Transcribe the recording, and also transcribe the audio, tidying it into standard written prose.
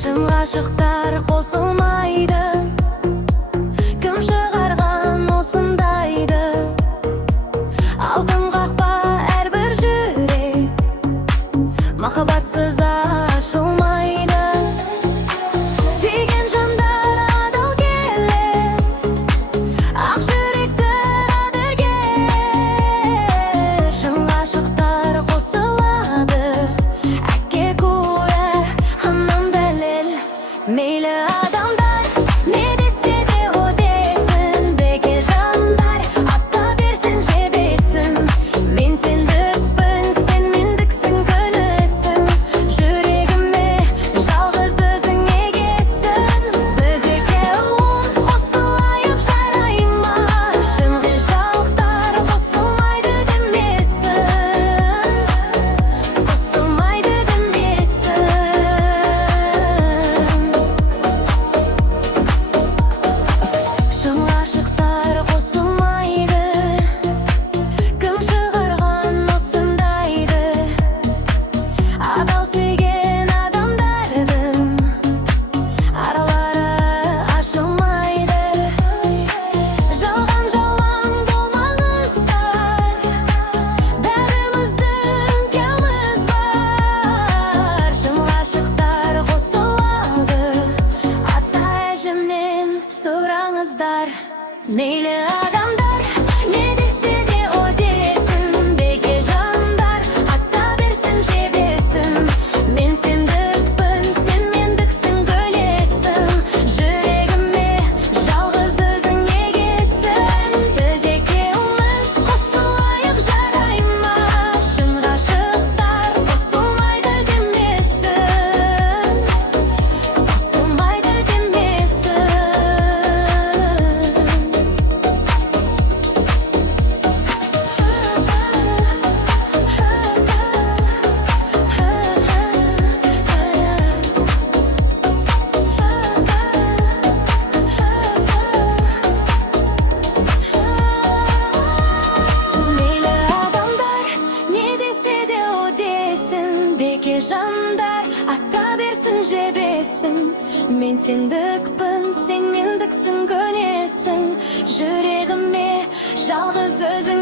Шын ғашықтар қосылмайды, кім шығарған осындайды? Алтын қақпа әрбір жүрек, махаббатсыз ашылмайды. Сүйген жандар адал келер, ақ жүректі адырге. Шын ғашықтар қосылады, әке куә, анам дәлел. Мейлі адамдар не десе де о десін, беке жандар ата берсін жебесін. Мен сендікпін, сен мендіксің, көнесің. Жүрегіме жалғыз өзің егесің. Біз екеуіміз қосылайық, жарай ма? Шын ғашықтар қосылмайды демесін, қосылмайды демесін. Шын ғашықтар қосылмайды, кім шығарған осындайды? Адал сүйген адамдардың аралары ашылмайды. Жалған жалаң болмаңыздар, бәріміздің кеміміз бар. Шын ғашықтар қосылады, ата әжемнен сұраңыздар. Мейлі адамдар не десе де о десін, беке жандар ата берсін жебесін. Мен сендікпін, сен мендіксің, көнесің. Жүрегіме жалғыз өзің егесің. Біз екеуіміз қосылайық, жарай ма? Шын ғашықтар қосылмайды демесін, қосылмайды демесін. Мейлі адамдар не десе де о десін, беке жандар ата берсін жебесін. Мен сендікпін, сен мендіксің, көнесің. Жүрегіме жалғыз өзің